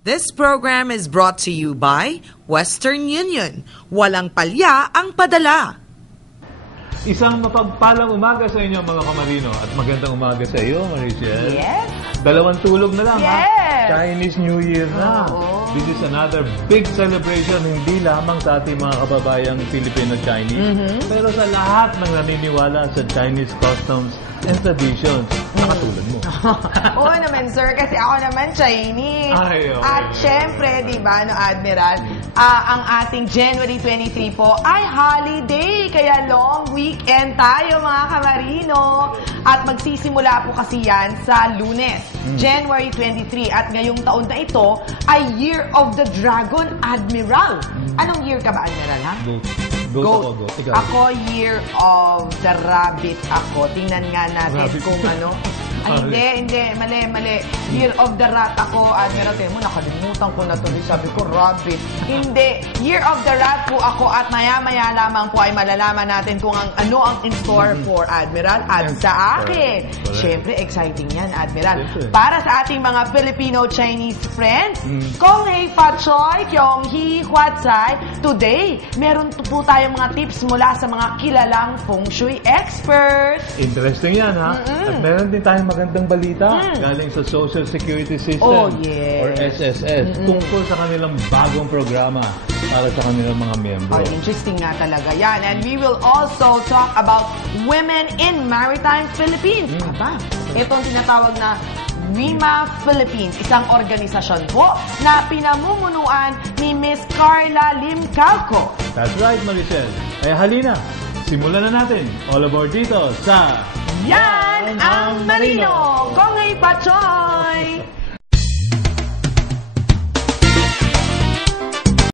This program is brought to you by Western Union. Walang palya ang padala. Isang mapagpalang umaga sa inyo mga kamarino at magandang umaga sa iyo, Marichelle. Yes. Dalawang tulog na lang, Yes. ha? Chinese New Year na. Oo. This is another big celebration, hindi lamang sa ating mga kababayang Filipino-Chinese, pero sa lahat ng naniniwala sa Chinese customs and traditions, nakatulad mo. Oo naman, sir, kasi ako naman Chinese. Ay, okay. At syempre, di ba, no, Admiral, ang ating January 23 po ay holiday, kaya long weekend tayo mga kamarino. At magsisimula po kasi yan sa Lunes, January 23. At ngayong taon na ito ay Year of the Dragon, Admiral. Anong year ka ba, Admiral, ha? Go. Ikaw. Ako, Year of the Rabbit ako. Tingnan nga natin Rabbit. kung ano. Ay, hindi. Mali. Year of the Rat ako. Admiral, tingnan mo, nakalimutan ko na tuloy. Sabi ko, Rabbit. Hindi. Year of the Rat po ako at maya-maya lamang po ay malalaman natin kung ano ang in store for Admiral at sa akin. Siyempre, exciting yan, Admiral. Siyempre. Para sa ating mga Filipino-Chinese friends, Kong Hei Fa Choi, Kyong Hee Hua Tsai, today, meron po tayong mga tips mula sa mga kilalang feng shui experts. Interesting yan, ha? At meron din tayong magandang balita galing sa Social Security System or SSS tungkol sa kanilang bagong programa para sa kanilang mga miyembro. Oh, interesting nga talaga yan. And we will also talk about women in maritime Philippines. Aba, ito ang tinatawag na WIMA Philippines, isang organisasyon po na pinamumunuan ni Miss Carla Limcalco. That's right, Marichelle. Kaya halina, simulan na natin. All aboard dito sa Yan ang Marino! Kong Hei Fa Choi!